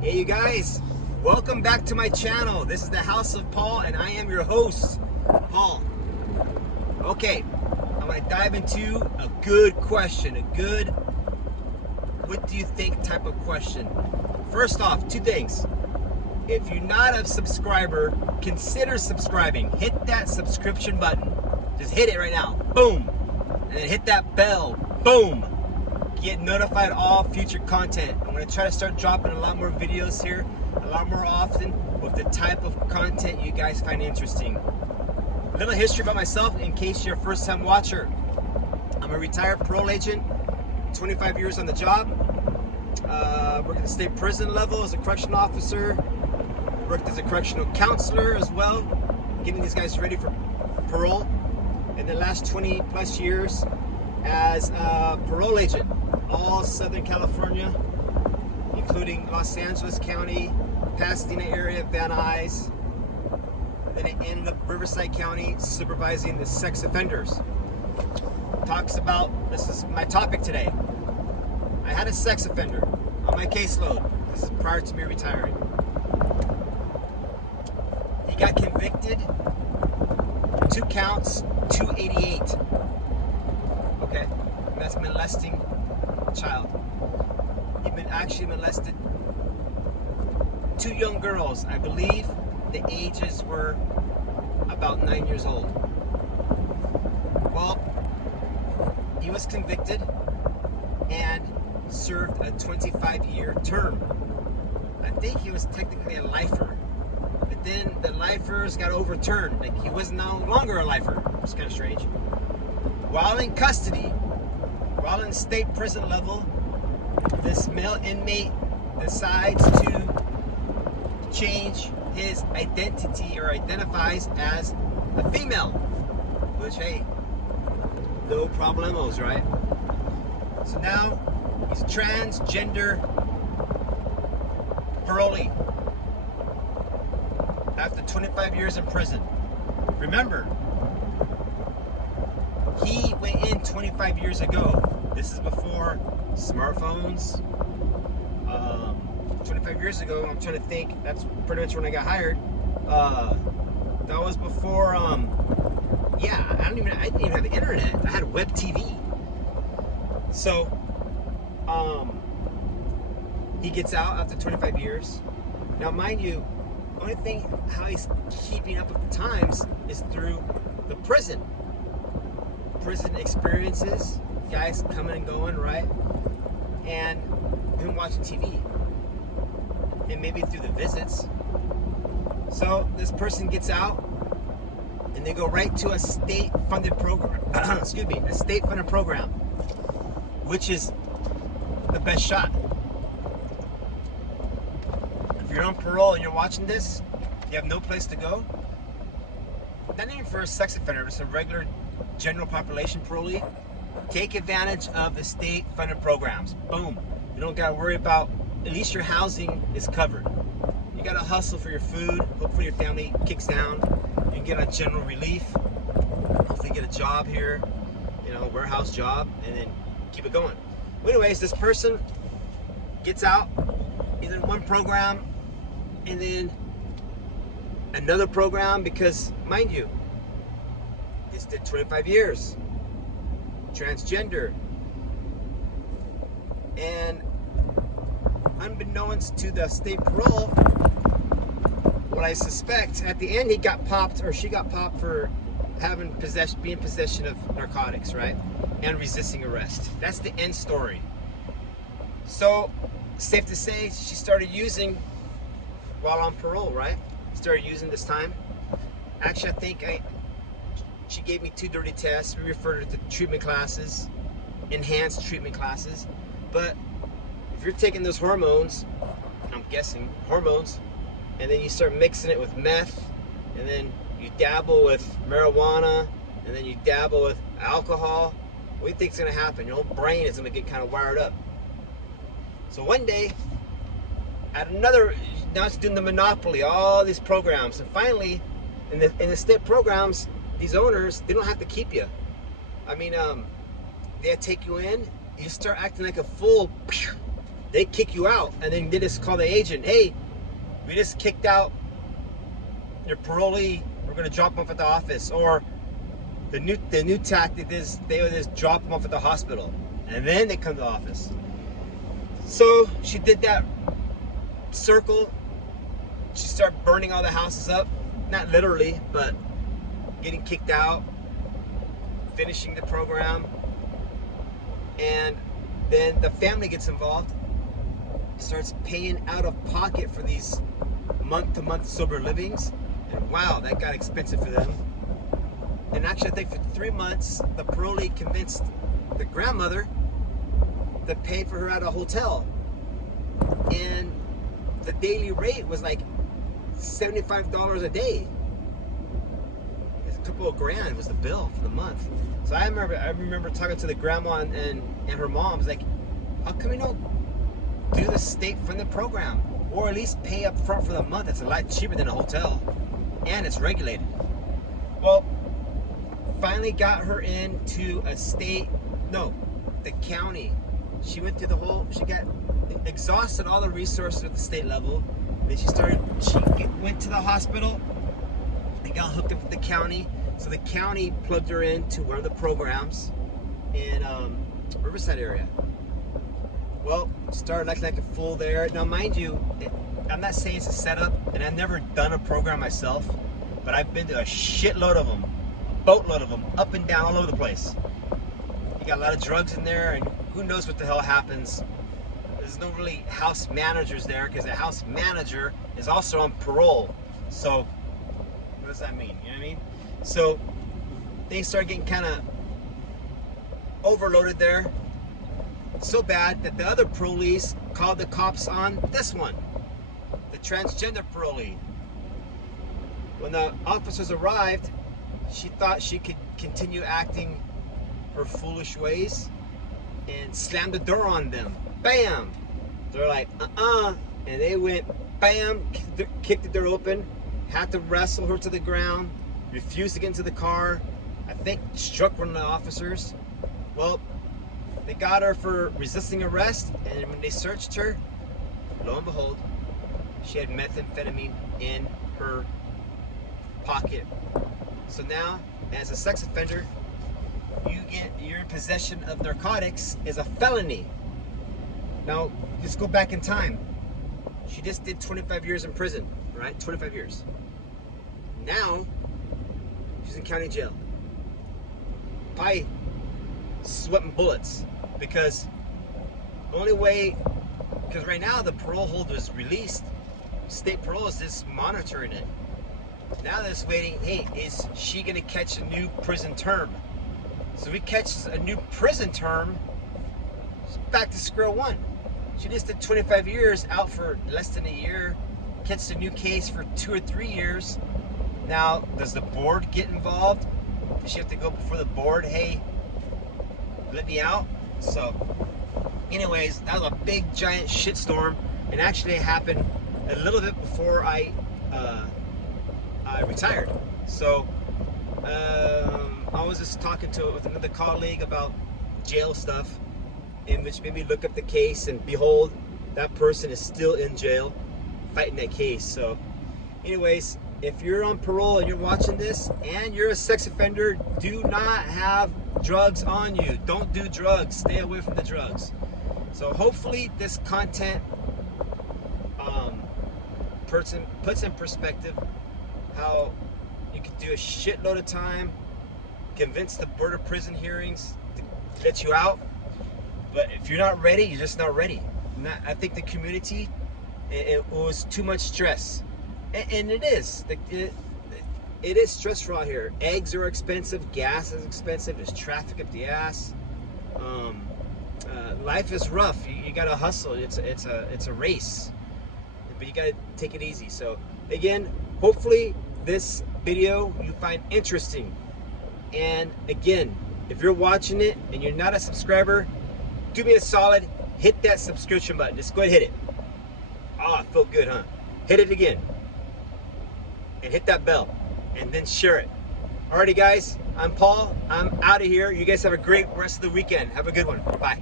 Hey you guys, welcome back to my channel. This is the House of Paul and I am your host, Paul. Okay, I'm going to dive into a good question, what do you think type of question. First off, two things. If you're not a subscriber, consider subscribing. Hit that subscription button. Just hit it right now. Boom. And then hit that bell. Boom. Get notified all future content. I'm going to try to start dropping a lot more videos here, a lot more often with the type of content you guys find interesting. A little history about myself in case you're a first-time watcher. I'm a retired parole agent, 25 years on the job. Worked at the state prison level as a correctional officer. Worked as a correctional counselor as well, getting these guys ready for parole. In the last 20 plus years as a parole agent, all Southern California, including Los Angeles County, Pasadena area, Van Nuys. Then it ended up Riverside County, supervising the sex offenders. This is my topic today. I had a sex offender on my caseload. This is prior to me retiring. He got convicted, 2 counts, 288. Okay, and that's molesting a child. He'd been actually molested 2 young girls. I believe the ages were about 9 years old. Well, he was convicted and served a 25-year term. I think he was technically a lifer, but then the lifers got overturned. Like, he was no longer a lifer. It's kind of strange. While in custody, while in state prison level, this male inmate decides to change his identity or identifies as a female, which, hey, no problemos, right? So now he's a transgender parolee after 25 years in prison. Remember, he went in 25 years ago. This is before smartphones. 25 years ago, I'm trying to think, that's pretty much when I got hired. That was before, yeah, I didn't even have the internet. I had web TV. So, he gets out after 25 years. Now, mind you, the only thing how he's keeping up with the times is through the prison experiences, guys coming and going, right? And him watching TV, and maybe through the visits. So this person gets out and they go right to a state-funded program. Excuse me, a state-funded program, which is the best shot. If you're on parole and you're watching this, you have no place to go. Not even for a sex offender, just a regular general population parolee. Take advantage of the state-funded programs. Boom. You don't got to worry about, at least your housing is covered. You got to hustle for your food. Hopefully your family kicks down. You can get a general relief. Hopefully get a job here, you know, warehouse job, and then keep it going. Well, anyways, this person gets out, either in one program and then another program, because, mind you, this did 25 years. Transgender. And unbeknownst to the state parole, what I suspect, at the end he got popped, or she got popped for being in possession of narcotics, right? And resisting arrest. That's the end story. So, safe to say, she started using while on parole, right? Started using this time. Actually, I think she gave me 2 dirty tests. We referred to treatment classes, enhanced treatment classes. But if you're taking those hormones, I'm guessing hormones, and then you start mixing it with meth, and then you dabble with marijuana, and then you dabble with alcohol, what do you think's gonna happen? Your whole brain is gonna get kind of wired up. So one day, now it's doing the monopoly, all these programs, and finally, in the state programs, these owners, they don't have to keep you. I mean, they take you in, you start acting like a fool, they kick you out, and then they just call the agent, hey, we just kicked out your parolee, we're gonna drop them off at the office. Or the new tactic is they would just drop them off at the hospital, and then they come to the office. So she did that circle. She started burning all the houses up, not literally, but getting kicked out, finishing the program, and then the family gets involved, starts paying out of pocket for these month-to-month sober livings, and wow, that got expensive for them. And actually, I think for 3 months, the parolee convinced the grandmother to pay for her at a hotel, and the daily rate was like $75 a day. A couple of grand was the bill for the month. So I remember talking to the grandma and her mom. I was like, how come we don't do the state-funded program, or at least pay up front for the month? It's a lot cheaper than a hotel, and it's regulated. Well, finally got her into the county. She went through she got exhausted all the resources at the state level. Then she went to the hospital and got hooked up with the county. So the county plugged her into one of the programs in Riverside area. Well, started acting like a fool there. Now, mind you, I'm not saying it's a setup, and I've never done a program myself, but I've been to a shitload of them, boatload of them, up and down, all over the place. You got a lot of drugs in there, and who knows what the hell happens. There's no really house managers there, because the house manager is also on parole. So what does that mean? You know what I mean? So things started getting kind of overloaded there. So bad that the other parolees called the cops on this one, the transgender parolee. When the officers arrived, she thought she could continue acting her foolish ways and slammed the door on them. Bam! They're like, and they went, bam, kicked the door open, had to wrestle her to the ground, refused to get into the car, I think struck one of the officers. Well, they got her for resisting arrest, and when they searched her, lo and behold, she had methamphetamine in her pocket. So now, as a sex offender, your possession of narcotics is a felony. Now, let's go back in time. She just did 25 years in prison, right? 25 years. Now, she's in county jail. Probably sweating bullets, because the only way, because right now the parole holder is released, state parole is just monitoring it. Now they're just waiting, hey, is she gonna catch a new prison term? So if we catch a new prison term, it's back to square one. She just did 25 years, out for less than a year, catches a new case for 2 or 3 years. Now, does the board get involved? Does she have to go before the board, hey, let me out? So, anyways, that was a big, giant shitstorm, and actually it happened a little bit before I retired. So, I was just talking with another colleague about jail stuff, in which made me look up the case, and behold, that person is still in jail fighting that case. So anyways, if you're on parole and you're watching this and you're a sex offender, do not have drugs on you. Don't do drugs. Stay away from the drugs. So hopefully this content puts in perspective how you could do a shitload of time, convince the Board of Prison Hearings to let you out. But if you're not ready, you're just not ready. I think the community, it was too much stress. And it is. It is stressful out here. Eggs are expensive. Gas is expensive. There's traffic up the ass. Life is rough. You got to hustle. It's a race. But you got to take it easy. So, again, hopefully this video you find interesting. And, again, if you're watching it and you're not a subscriber, do me a solid, hit that subscription button. Just go ahead and hit it. Ah, it felt good, huh? Hit it again. And hit that bell. And then share it. Alrighty, guys. I'm Paul. I'm out of here. You guys have a great rest of the weekend. Have a good one. Bye.